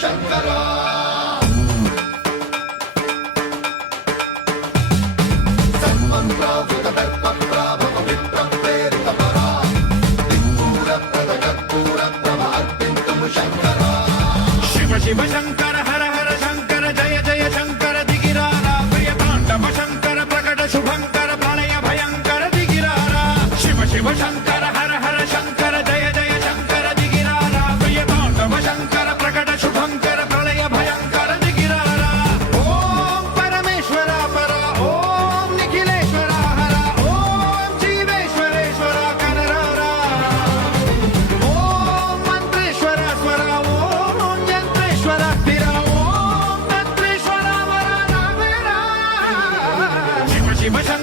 శంకరా సన్మంత్రావృత దర్ప ప్రాభవ విప్ర ప్రేరిత పరా దిక్పూర ప్రద కర్పూర ప్రభ అర్పింతుము శంకరా శివ శివ శంకర హర హర శంకర జయ జయ శంకర దిగిరారా ప్రియ తాండవ శంకర ప్రకట శుభంకర ప్రళయ భయంకర దిగిరారా శివ శివ శంకర హర హర శంకర జయ జయ శంకర దిగిరారా ప్రియ తాండవ శంకర ప్రకట శుభంకర ప్రళయ భయంకర దిగిరారా ఓం పరమేశ్వర పర ఓం నిఖిలేశ్వర హర ఓం జీవేశ్వరేశ్వర కనరారా ఓం మంత్రేశ్వర స్వర ఓం యంత్రేశ్వర స్థిర ఓం తంత్రేశ్వర వర నావేరా శివ శివ శంకర